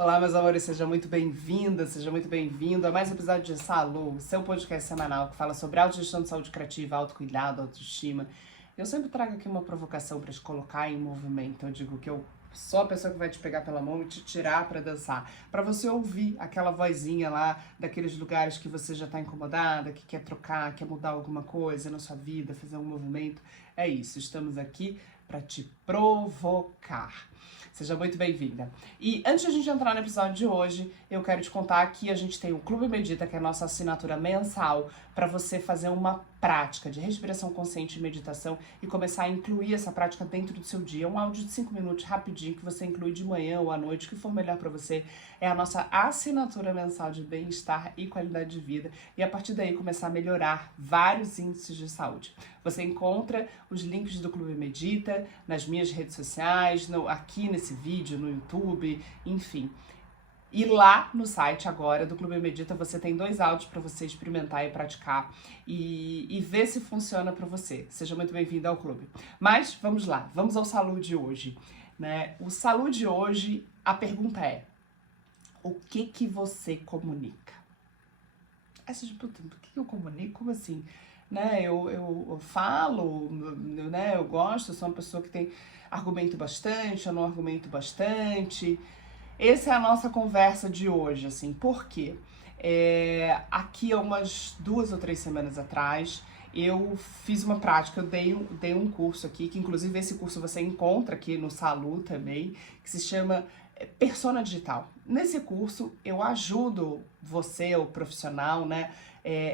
Olá, meus amores, seja muito bem-vinda, seja muito bem-vindo a mais um episódio de Salu, seu podcast semanal que fala sobre autogestão de saúde criativa, autocuidado, autoestima. Eu sempre trago aqui uma provocação para te colocar em movimento. Eu digo que eu sou a pessoa que vai te pegar pela mão e te tirar para dançar, para você ouvir aquela vozinha lá daqueles lugares que você já tá incomodada, que quer trocar, quer mudar alguma coisa na sua vida, fazer um movimento. É isso, estamos aqui para te provocar. Seja muito bem-vinda. E antes de a gente entrar no episódio de hoje, eu quero te contar que a gente tem o Clube Medita, que é a nossa assinatura mensal, para você fazer uma prática de respiração consciente e meditação e começar a incluir essa prática dentro do seu dia. Um áudio de 5 minutos, rapidinho, que você inclui de manhã ou à noite, o que for melhor para você. É a nossa assinatura mensal de bem-estar e qualidade de vida. E a partir daí começar a melhorar vários índices de saúde. Você encontra os links do Clube Medita nas minhas redes sociais, aqui nesse vídeo, no YouTube, enfim. E lá no site agora do Clube Medita você tem 2 áudios para você experimentar e praticar e ver se funciona para você. Seja muito bem-vindo ao clube. Mas vamos lá, vamos ao Salu de hoje, né? O Salu de hoje, a pergunta é: o que você comunica? Aí você diz, puta, o que eu comunico? Como assim? Né? Eu falo, né? Eu gosto, eu sou uma pessoa que tem argumento bastante, eu não argumento bastante. Essa é a nossa conversa de hoje, assim, por quê? Aqui há umas 2 ou 3 semanas atrás, eu fiz uma prática, eu dei um curso aqui, que inclusive esse curso você encontra aqui no Salu também, que se chama Persona Digital. Nesse curso, eu ajudo você, o profissional, né,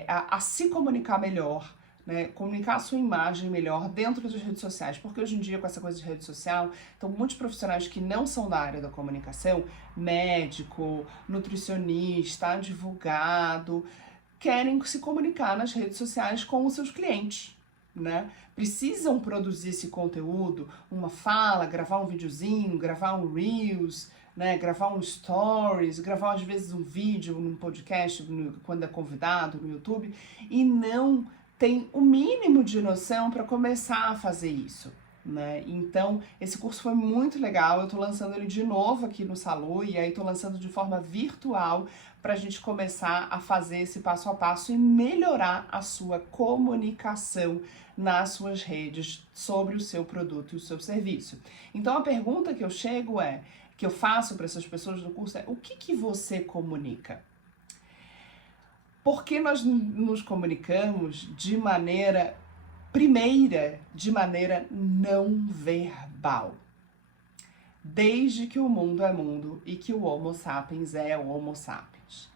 a se comunicar melhor, né, comunicar a sua imagem melhor dentro das redes sociais, porque hoje em dia com essa coisa de rede social, então muitos profissionais que não são da área da comunicação, médico, nutricionista, advogado, querem se comunicar nas redes sociais com os seus clientes, né? Precisam produzir esse conteúdo, uma fala, gravar um videozinho, gravar um Reels, né, gravar um Stories, gravar às vezes um vídeo num podcast, quando é convidado, no YouTube, e não tem o mínimo de noção para começar a fazer isso, né? Então, esse curso foi muito legal, eu tô lançando ele de novo aqui no Salu, e aí tô lançando de forma virtual pra gente começar a fazer esse passo a passo e melhorar a sua comunicação nas suas redes sobre o seu produto e o seu serviço. Então, a pergunta que eu faço para essas pessoas do curso é: o que você comunica? Porque nós nos comunicamos de maneira não verbal. Desde que o mundo é mundo e que o Homo sapiens é o Homo sapiens.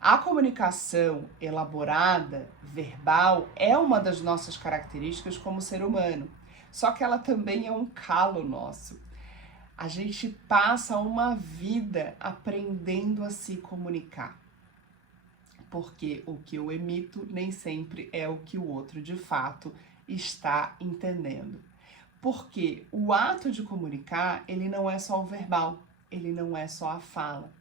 A comunicação elaborada, verbal, é uma das nossas características como ser humano. Só que ela também é um calo nosso. A gente passa uma vida aprendendo a se comunicar. Porque o que eu emito nem sempre é o que o outro de fato está entendendo. Porque o ato de comunicar, ele não é só o verbal, ele não é só a fala.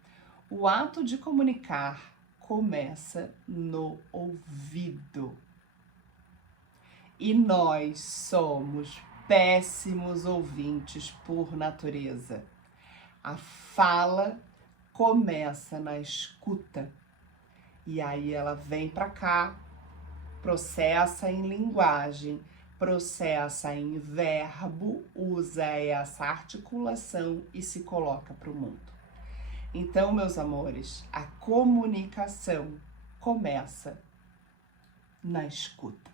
O ato de comunicar começa no ouvido. E nós somos péssimos ouvintes por natureza. A fala começa na escuta. E aí ela vem para cá, processa em linguagem, processa em verbo, usa essa articulação e se coloca para o mundo. Então, meus amores, a comunicação começa na escuta.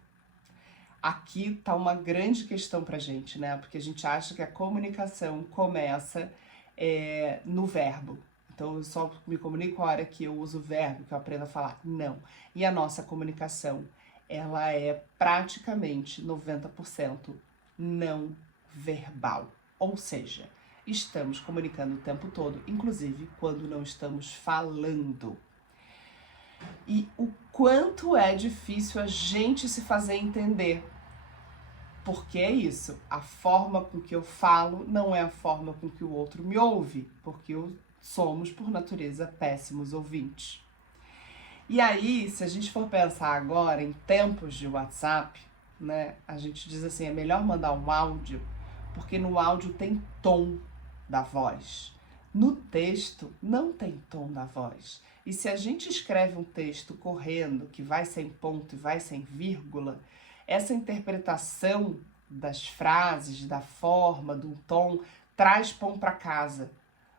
Aqui tá uma grande questão pra gente, né? Porque a gente acha que a comunicação começa no verbo. Então, eu só me comunico a hora que eu uso o verbo, que eu aprendo a falar. Não. E a nossa comunicação, ela é praticamente 90% não verbal. Ou seja, estamos comunicando o tempo todo, inclusive quando não estamos falando. E o quanto é difícil a gente se fazer entender. Porque é isso, a forma com que eu falo não é a forma com que o outro me ouve, porque somos, por natureza, péssimos ouvintes. E aí, se a gente for pensar agora em tempos de WhatsApp, né, a gente diz assim, é melhor mandar um áudio, porque no áudio tem tom da voz. No texto não tem tom da voz. E se a gente escreve um texto correndo, que vai sem ponto e vai sem vírgula, essa interpretação das frases, da forma, do tom, traz pão para casa.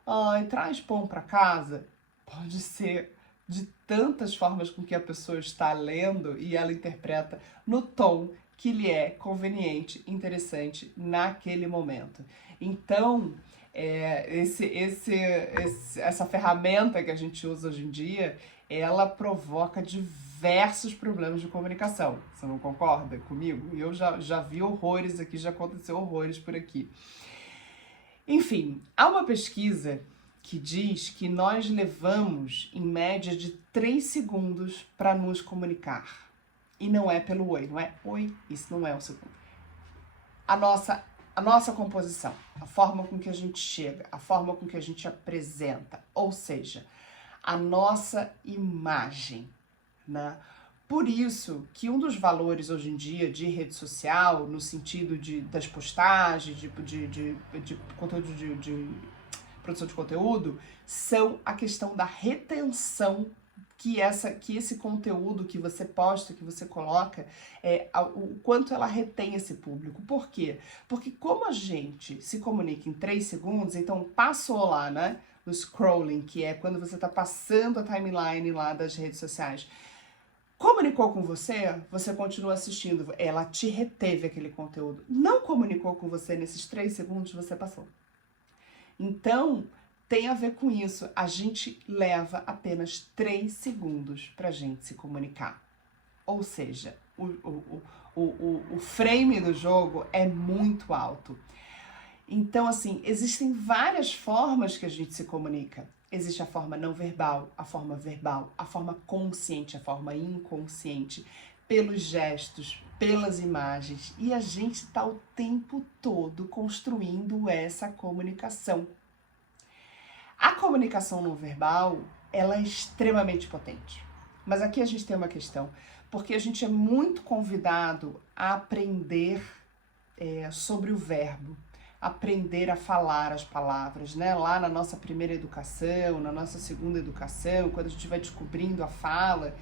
Ai, traz pão para casa? Pode ser de tantas formas com que a pessoa está lendo e ela interpreta no tom que lhe é conveniente, interessante naquele momento. Então, essa ferramenta que a gente usa hoje em dia, ela provoca diversos problemas de comunicação. Você não concorda comigo? Eu já vi horrores aqui, já aconteceu horrores por aqui. Enfim, há uma pesquisa que diz que nós levamos, em média, de 3 segundos para nos comunicar. E não é pelo oi, não é oi, isso não é o segundo. A nossa composição, a forma com que a gente chega, a forma com que a gente apresenta, ou seja, a nossa imagem, né? Por isso que um dos valores hoje em dia de rede social, no sentido das postagens, de conteúdo de produção de conteúdo, são a questão da retenção que esse conteúdo que você posta, que você coloca, o quanto ela retém esse público. Por quê? Porque como a gente se comunica em 3 segundos, então passou lá, né, no scrolling, que é quando você está passando a timeline lá das redes sociais, comunicou com você, você continua assistindo, ela te reteve aquele conteúdo. Não comunicou com você nesses 3 segundos, você passou. Então, tem a ver com isso. A gente leva apenas 3 segundos para a gente se comunicar. Ou seja, o frame do jogo é muito alto. Então, assim, existem várias formas que a gente se comunica. Existe a forma não verbal, a forma consciente, a forma inconsciente, pelos gestos, pelas imagens. E a gente está o tempo todo construindo essa comunicação. A comunicação não verbal, ela é extremamente potente. Mas aqui a gente tem uma questão, porque a gente é muito convidado a aprender sobre o verbo, aprender a falar as palavras, né? Lá na nossa primeira educação, na nossa segunda educação, quando a gente vai descobrindo a fala,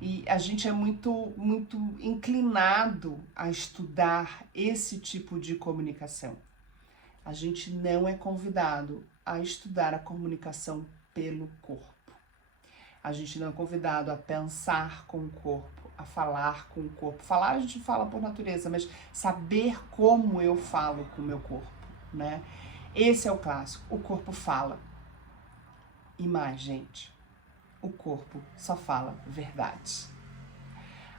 e a gente é muito inclinado a estudar esse tipo de comunicação. A gente não é convidado a estudar a comunicação pelo corpo. A gente não é convidado a pensar com o corpo, a falar com o corpo. Falar a gente fala por natureza, mas saber como eu falo com o meu corpo, né? Esse é o clássico. O corpo fala. E mais, gente, o corpo só fala verdade.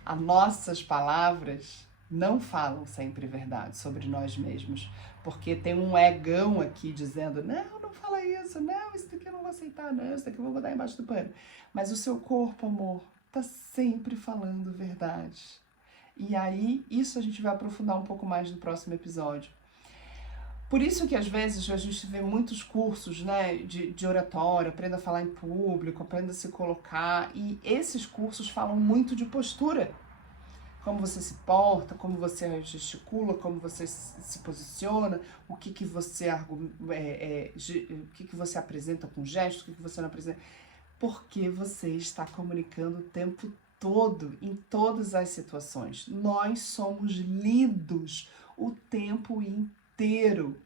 As nossas palavras não falam sempre verdade sobre nós mesmos, porque tem um egão aqui dizendo, não fala isso, não, isso daqui eu não vou aceitar, não, isso daqui eu vou botar embaixo do pano. Mas o seu corpo, amor, tá sempre falando verdade. E aí, isso a gente vai aprofundar um pouco mais no próximo episódio. Por isso que às vezes a gente vê muitos cursos, né, de oratória, aprenda a falar em público, aprenda a se colocar, e esses cursos falam muito de postura. Como você se porta, como você gesticula, como você se posiciona, o que você apresenta com gesto, o que você não apresenta. Porque você está comunicando o tempo todo, em todas as situações. Nós somos lidos o tempo inteiro.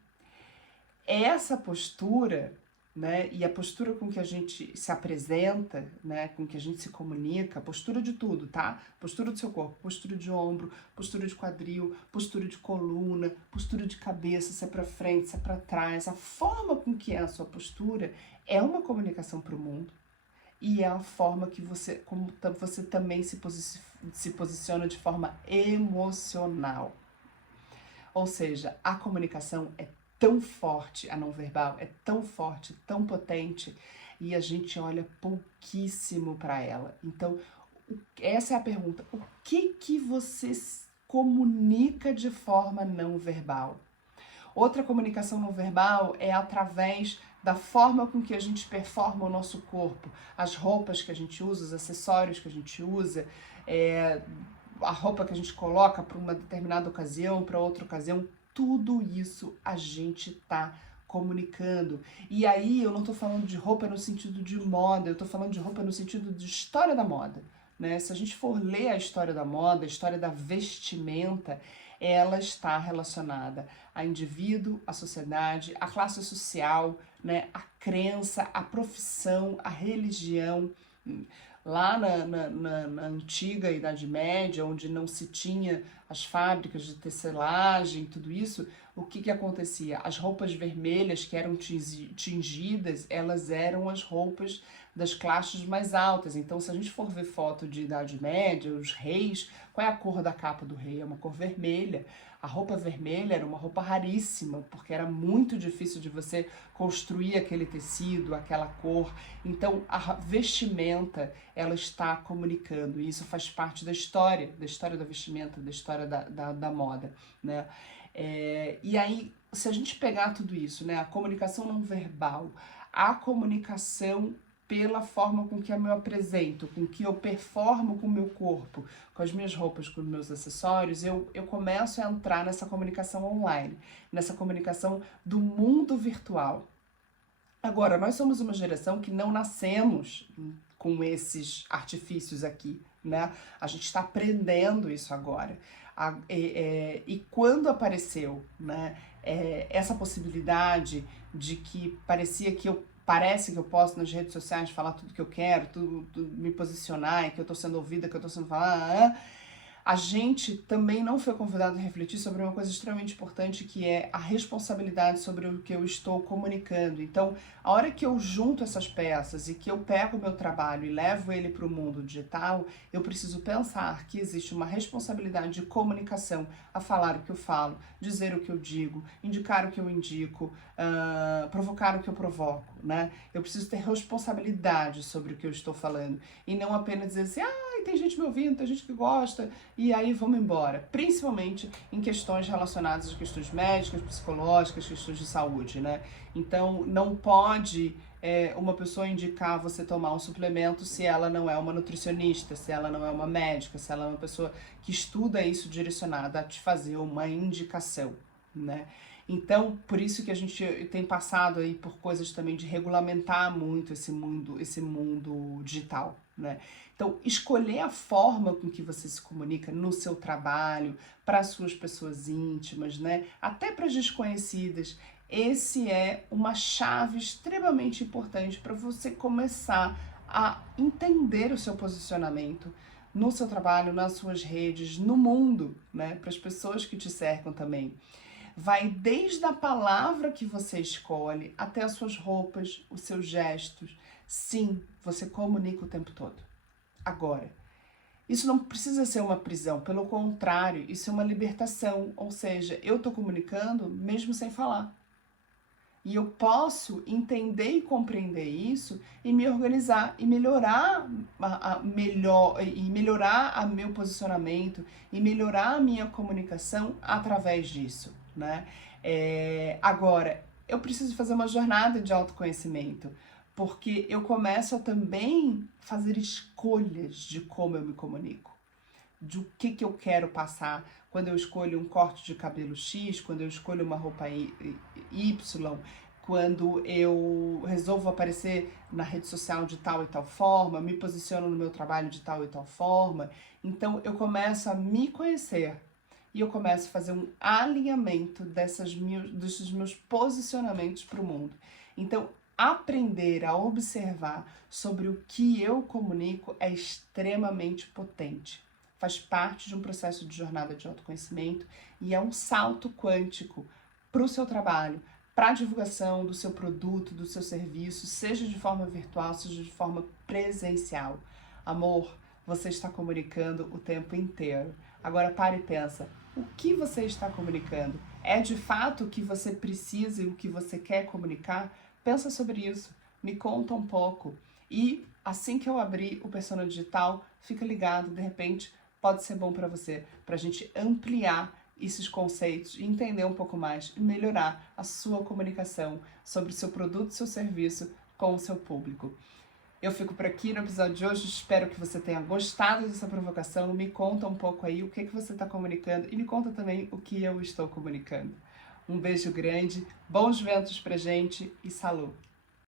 Essa postura, né, e a postura com que a gente se apresenta, né, com que a gente se comunica, postura de tudo, tá? Postura do seu corpo, postura de ombro, postura de quadril, postura de coluna, postura de cabeça, se é pra frente, se é pra trás. A forma com que é a sua postura é uma comunicação para o mundo e é a forma que você também se posiciona de forma emocional. Ou seja, a comunicação é tão forte, a não verbal é tão forte, tão potente, e a gente olha pouquíssimo para ela. Então, essa é a pergunta. O que você comunica de forma não verbal? Outra comunicação não verbal é através da forma com que a gente performa o nosso corpo, as roupas que a gente usa, os acessórios que a gente usa, a roupa que a gente coloca para uma determinada ocasião, para outra ocasião. Tudo isso a gente está comunicando. E aí eu não tô falando de roupa no sentido de moda, eu tô falando de roupa no sentido de história da moda, né? Se a gente for ler a história da moda, a história da vestimenta, ela está relacionada a indivíduo, a sociedade, a classe social, né? A crença, a profissão, a religião. Lá na antiga Idade Média, onde não se tinha as fábricas de tecelagem, tudo isso, o que acontecia? As roupas vermelhas que eram tingidas, elas eram as roupas das classes mais altas. Então, se a gente for ver foto de Idade Média, os reis, qual é a cor da capa do rei? É uma cor vermelha. A roupa vermelha era uma roupa raríssima, porque era muito difícil de você construir aquele tecido, aquela cor. Então, a vestimenta, ela está comunicando, e isso faz parte da história da vestimenta, da história da moda, né? E aí, se a gente pegar tudo isso, né, a comunicação não verbal, a comunicação pela forma com que eu me apresento, com que eu performo com o meu corpo, com as minhas roupas, com os meus acessórios, eu começo a entrar nessa comunicação online, nessa comunicação do mundo virtual. Agora, nós somos uma geração que não nascemos com esses artifícios aqui, né? A gente está aprendendo isso agora. E quando apareceu, né, essa possibilidade de que parece que eu posso nas redes sociais falar tudo que eu quero, tudo me posicionar, e que eu tô sendo ouvida, que eu tô sendo falada, a gente também não foi convidado a refletir sobre uma coisa extremamente importante, que é a responsabilidade sobre o que eu estou comunicando. Então, a hora que eu junto essas peças e que eu pego o meu trabalho e levo ele para o mundo digital, eu preciso pensar que existe uma responsabilidade de comunicação, a falar o que eu falo, dizer o que eu digo, indicar o que eu indico, provocar o que eu provoco, né? Eu preciso ter responsabilidade sobre o que eu estou falando e não apenas dizer assim, tem gente me ouvindo, tem gente que gosta, e aí vamos embora. Principalmente em questões relacionadas a questões médicas, psicológicas, questões de saúde, né? Então, não pode uma pessoa indicar você tomar um suplemento se ela não é uma nutricionista, se ela não é uma médica, se ela é uma pessoa que estuda isso direcionada a te fazer uma indicação, né? Então, por isso que a gente tem passado aí por coisas também de regulamentar muito esse mundo digital, né? Então, escolher a forma com que você se comunica no seu trabalho, para as suas pessoas íntimas, né? Até para as desconhecidas, esse é uma chave extremamente importante para você começar a entender o seu posicionamento no seu trabalho, nas suas redes, no mundo, né? Para as pessoas que te cercam também. Vai desde a palavra que você escolhe até as suas roupas, os seus gestos. Sim, você comunica o tempo todo. Agora, isso não precisa ser uma prisão, pelo contrário, isso é uma libertação. Ou seja, eu estou comunicando mesmo sem falar. E eu posso entender e compreender isso e me organizar e melhorar melhorar o meu posicionamento e melhorar a minha comunicação através disso, né? Agora, eu preciso fazer uma jornada de autoconhecimento, porque eu começo a também fazer escolhas de como eu me comunico, do que eu quero passar, quando eu escolho um corte de cabelo X, quando eu escolho uma roupa Y, quando eu resolvo aparecer na rede social de tal e tal forma, me posiciono no meu trabalho de tal e tal forma. Então eu começo a me conhecer e eu começo a fazer um alinhamento desses meus posicionamentos para o mundo. Então, aprender a observar sobre o que eu comunico é extremamente potente. Faz parte de um processo de jornada de autoconhecimento e é um salto quântico para o seu trabalho, para a divulgação do seu produto, do seu serviço, seja de forma virtual, seja de forma presencial. Amor, você está comunicando o tempo inteiro. Agora pare e pensa, o que você está comunicando? É de fato o que você precisa e o que você quer comunicar? Pensa sobre isso, me conta um pouco. E assim que eu abrir o Persona Digital, fica ligado, de repente pode ser bom para você, para a gente ampliar esses conceitos e entender um pouco mais e melhorar a sua comunicação sobre o seu produto e seu serviço com o seu público. Eu fico por aqui no episódio de hoje, espero que você tenha gostado dessa provocação, me conta um pouco aí o que você está comunicando e me conta também o que eu estou comunicando. Um beijo grande, bons ventos pra gente e salud!